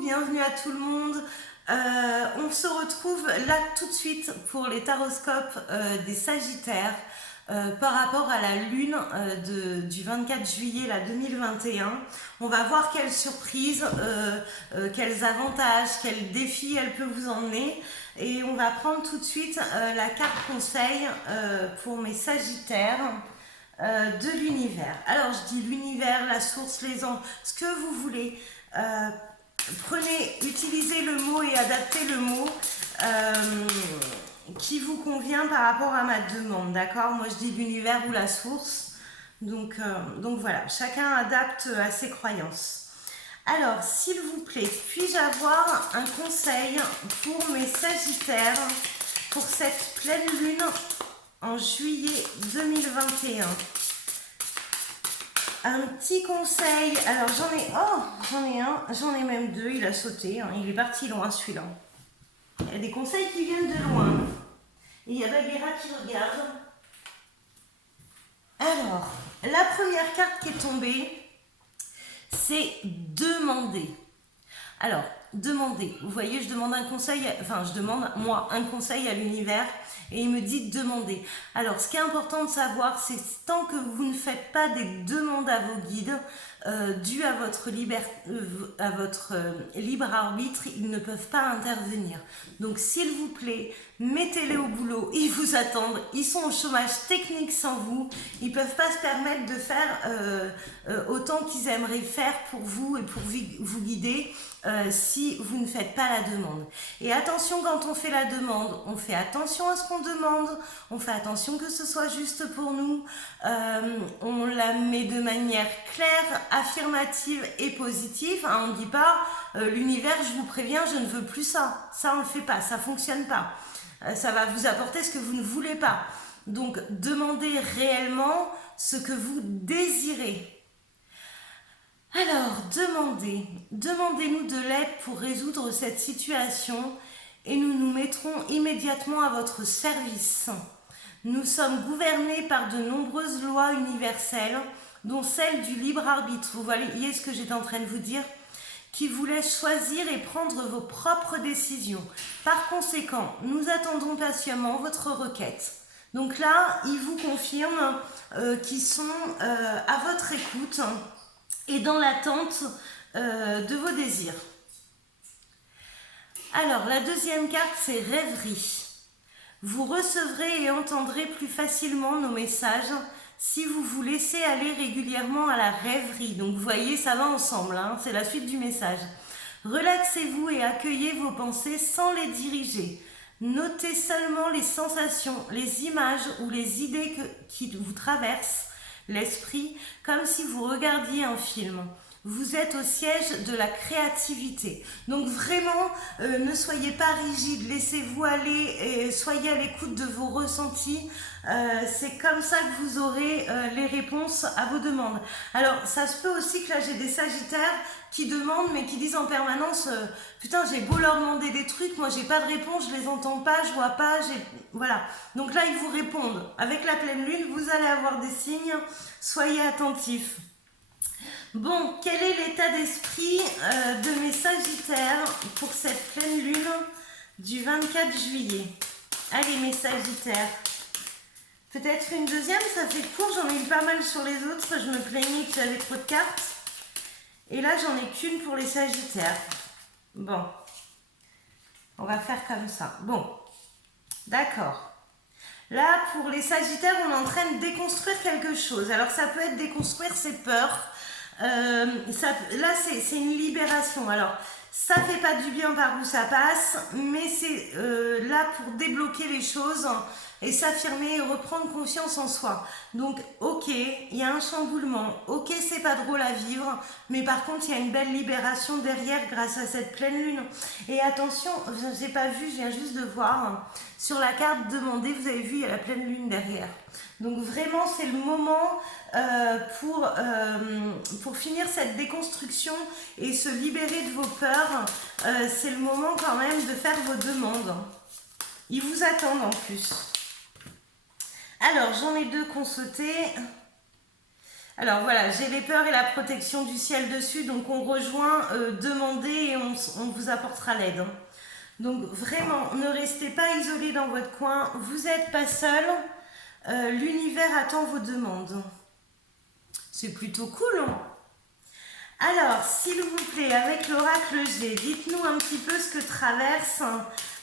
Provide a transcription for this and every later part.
bienvenue à tout le monde. On se retrouve là tout de suite pour les taroscopes des Sagittaires par rapport à la lune du 24 juillet là, 2021. On va voir quelles surprises, quels avantages, quels défis elle peut vous emmener. Et on va prendre tout de suite la carte conseil pour mes Sagittaires. De l'univers. Alors je dis l'univers, la source, les anges, ce que vous voulez. Utilisez le mot et adaptez le mot qui vous convient par rapport à ma demande, d'accord? Moi je dis l'univers ou la source. Donc voilà, chacun adapte à ses croyances. Alors, s'il vous plaît, puis-je avoir un conseil pour mes Sagittaires pour cette pleine lune en juillet 2021. Un petit conseil, alors j'en ai même deux, il a sauté, hein, il est parti loin celui-là. Il y a des conseils qui viennent de loin. Et il y a Bagheera qui regarde. Alors, la première carte qui est tombée, c'est demander. Alors, demander. Vous voyez, je demande un conseil, je demande moi un conseil à l'univers et il me dit demander. Alors, ce qui est important de savoir, c'est tant que vous ne faites pas des demandes à vos guides dues à votre libre arbitre, ils ne peuvent pas intervenir. Donc, s'il vous plaît, mettez-les au boulot, ils vous attendent, ils sont au chômage technique sans vous, ils ne peuvent pas se permettre de faire autant qu'ils aimeraient faire pour vous et pour vous guider. Si vous ne faites pas la demande. Et attention, quand on fait la demande, on fait attention à ce qu'on demande, on fait attention que ce soit juste pour nous, on la met de manière claire, affirmative et positive. Hein, on ne dit pas l'univers, je vous préviens, je ne veux plus ça. Ça, on ne le fait pas, ça ne fonctionne pas. Ça va vous apporter ce que vous ne voulez pas. Donc, demandez réellement ce que vous désirez. Alors, demandez-nous de l'aide pour résoudre cette situation et nous nous mettrons immédiatement à votre service. Nous sommes gouvernés par de nombreuses lois universelles, dont celle du libre arbitre. Vous voyez ce que j'étais en train de vous dire, qui vous laisse choisir et prendre vos propres décisions. Par conséquent, nous attendons patiemment votre requête. Donc là, ils vous confirment qu'ils sont à votre écoute et dans l'attente de vos désirs. Alors, la deuxième carte, c'est rêverie. Vous recevrez et entendrez plus facilement nos messages si vous vous laissez aller régulièrement à la rêverie. Donc, vous voyez, ça va ensemble, hein, c'est la suite du message. Relaxez-vous et accueillez vos pensées sans les diriger. Notez seulement les sensations, les images ou les idées qui vous traversent l'esprit, comme si vous regardiez un film. Vous êtes au siège de la créativité. Donc vraiment, ne soyez pas rigide, laissez-vous aller et soyez à l'écoute de vos ressentis. C'est comme ça que vous aurez les réponses à vos demandes. Alors, ça se peut aussi que là, j'ai des Sagittaires qui demandent, mais qui disent en permanence putain, j'ai beau leur demander des trucs, moi j'ai pas de réponse, je les entends pas, je vois pas, voilà. Donc là, ils vous répondent. Avec la pleine lune, vous allez avoir des signes, soyez attentifs. Bon, quel est l'état d'esprit de mes Sagittaires pour cette pleine lune du 24 juillet? Allez, mes Sagittaires. Peut-être une deuxième, ça fait court, j'en ai eu pas mal sur les autres, je me plaignais que j'avais trop de cartes. Et là, j'en ai qu'une pour les Sagittaires. Bon, on va faire comme ça. Bon, d'accord. Là, pour les Sagittaires, on est en train de déconstruire quelque chose. Alors, ça peut être déconstruire ses peurs. Là, c'est une libération. Alors, ça fait pas du bien par où ça passe, mais c'est là pour débloquer les choses et s'affirmer et reprendre confiance en soi. Donc, ok, il y a un chamboulement, ok, c'est pas drôle à vivre, mais par contre, il y a une belle libération derrière grâce à cette pleine lune. Et attention, je n'ai pas vu, je viens juste de voir, sur la carte demandée, vous avez vu, il y a la pleine lune derrière. Donc vraiment, c'est le moment pour finir cette déconstruction et se libérer de vos peurs. C'est le moment quand même de faire vos demandes. Ils vous attendent en plus. Alors, j'en ai deux qui ont sauté. Alors voilà, j'ai les peurs et la protection du ciel dessus, donc on rejoint demandez et on vous apportera l'aide. Donc vraiment, ne restez pas isolés dans votre coin, vous n'êtes pas seul, l'univers attend vos demandes. C'est plutôt cool, hein? Alors, s'il vous plaît, avec l'oracle G, dites-nous un petit peu ce que traverse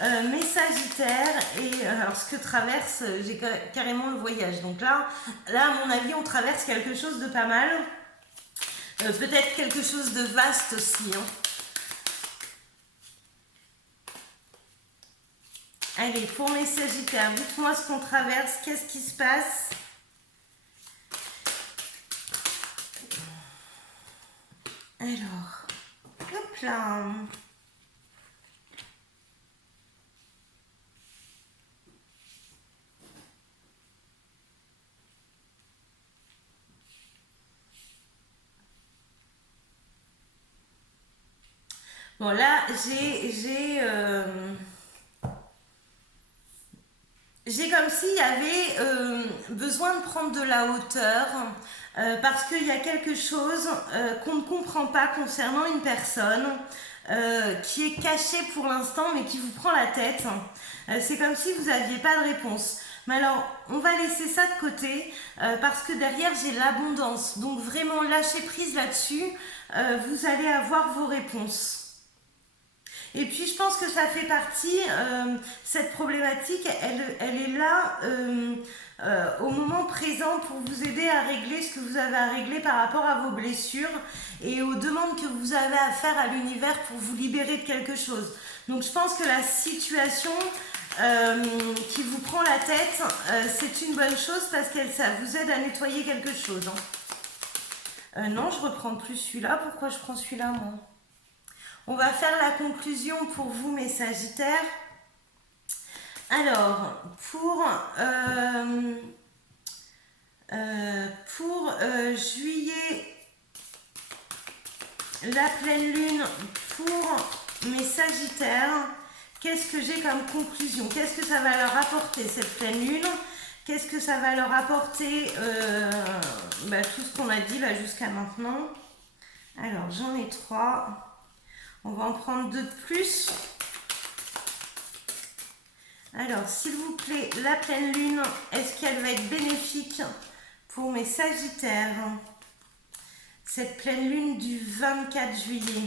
mes Sagittaires. Et alors, ce que traverse, j'ai carrément le voyage. Donc là, à mon avis, on traverse quelque chose de pas mal. Peut-être quelque chose de vaste aussi, hein. Allez, pour mes Sagittaires, dites-moi ce qu'on traverse, qu'est-ce qui se passe? Alors, hop là. Bon, là, j'ai comme s'il y avait besoin de prendre de la hauteur parce qu'il y a quelque chose qu'on ne comprend pas concernant une personne qui est cachée pour l'instant mais qui vous prend la tête. C'est comme si vous n'aviez pas de réponse. Mais alors, on va laisser ça de côté parce que derrière, j'ai l'abondance. Donc vraiment, lâchez prise là-dessus. Vous allez avoir vos réponses. Et puis je pense que ça fait partie, cette problématique, elle est là au moment présent pour vous aider à régler ce que vous avez à régler par rapport à vos blessures et aux demandes que vous avez à faire à l'univers pour vous libérer de quelque chose. Donc je pense que la situation qui vous prend la tête, c'est une bonne chose parce que ça vous aide à nettoyer quelque chose. Hein. Non, je reprends plus celui-là. Pourquoi je prends celui-là, moi ? On va faire la conclusion pour vous, mes Sagittaires. Alors, pour juillet, la pleine lune, pour mes Sagittaires, qu'est-ce que j'ai comme conclusion? Qu'est-ce que ça va leur apporter, cette pleine lune? Qu'est-ce que ça va leur apporter tout ce qu'on a dit là jusqu'à maintenant? Alors, j'en ai 3. On va en prendre 2 de plus. Alors, s'il vous plaît, la pleine lune, est-ce qu'elle va être bénéfique pour mes Sagittaires? Cette pleine lune du 24 juillet.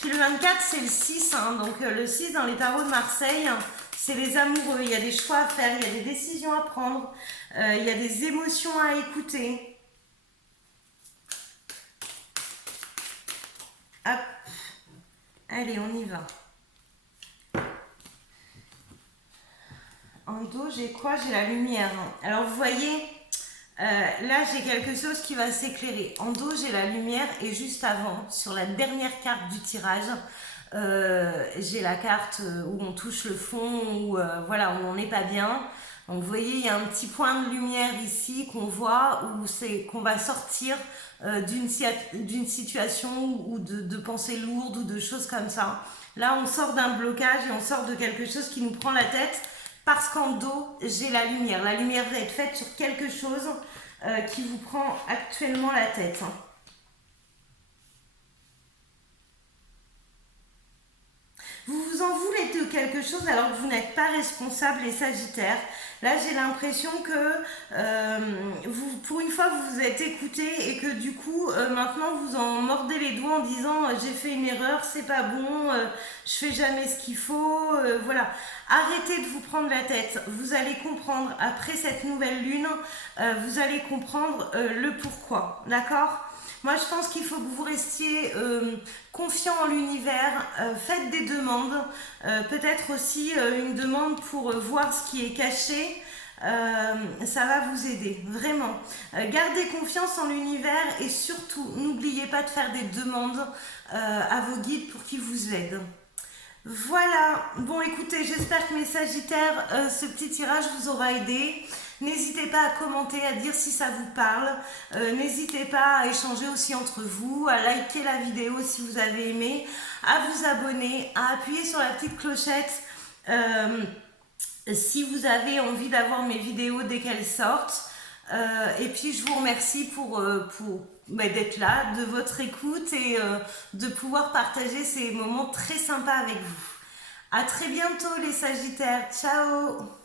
Puis le 24, c'est le 6. Hein, donc, le 6 dans les tarots de Marseille, c'est les amoureux. Il y a des choix à faire, il y a des décisions à prendre, il y a des émotions à écouter. Hop. Allez, on y va. En dos, j'ai quoi? J'ai la lumière. Alors, vous voyez, là, j'ai quelque chose qui va s'éclairer. En dos, j'ai la lumière et juste avant, sur la dernière carte du tirage, j'ai la carte où on touche le fond, où voilà, où on n'est pas bien. Donc, vous voyez, il y a un petit point de lumière ici qu'on voit, où c'est qu'on va sortir d'une situation ou de pensées lourdes ou de choses comme ça. Là, on sort d'un blocage et on sort de quelque chose qui nous prend la tête parce qu'en dos, j'ai la lumière. La lumière va être faite sur quelque chose qui vous prend actuellement la tête. Hein. Vous vous en voulez de quelque chose alors que vous n'êtes pas responsable, les Sagittaires. Là, j'ai l'impression que vous, pour une fois, vous vous êtes écouté et que du coup, maintenant, vous en mordez les doigts en disant j'ai fait une erreur, c'est pas bon, je fais jamais ce qu'il faut. Voilà. Arrêtez de vous prendre la tête. Vous allez comprendre, après cette nouvelle lune, vous allez comprendre le pourquoi. D'accord ? Moi, je pense qu'il faut que vous restiez confiant en l'univers, faites des demandes, peut-être aussi une demande pour voir ce qui est caché, ça va vous aider, vraiment. Gardez confiance en l'univers et surtout, n'oubliez pas de faire des demandes à vos guides pour qu'ils vous aident. Voilà, bon écoutez, j'espère que mes Sagittaires, ce petit tirage vous aura aidé. N'hésitez pas à commenter, à dire si ça vous parle. N'hésitez pas à échanger aussi entre vous, à liker la vidéo si vous avez aimé, à vous abonner, à appuyer sur la petite clochette si vous avez envie d'avoir mes vidéos dès qu'elles sortent. Et puis je vous remercie d'être là, de votre écoute et de pouvoir partager ces moments très sympas avec vous. À très bientôt les Sagittaires, ciao!